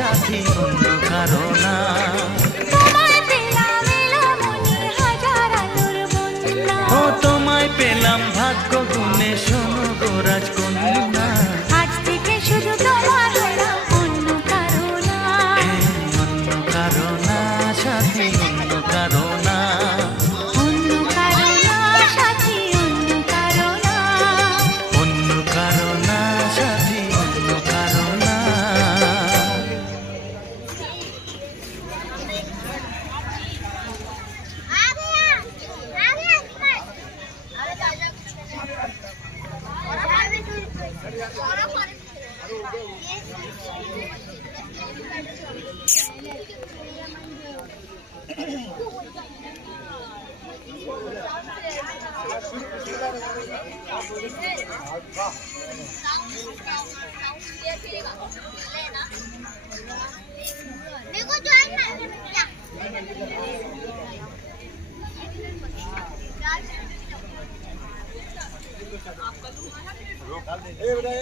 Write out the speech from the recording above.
সাথী অন্য কারো না। ও তোমায় পেলাম ভাগ্য গুণে, শোনো গো রাজকন্যা, আজ থেকে শুধু তোমার হলাম, অন্য কারো না। অন্য কারো না সাথী, অন্য কারো না। অন্য কারো না সাথী, অন্য কারো না। অন্য কারো না সাথী, অন্য কারো না। ए बेटा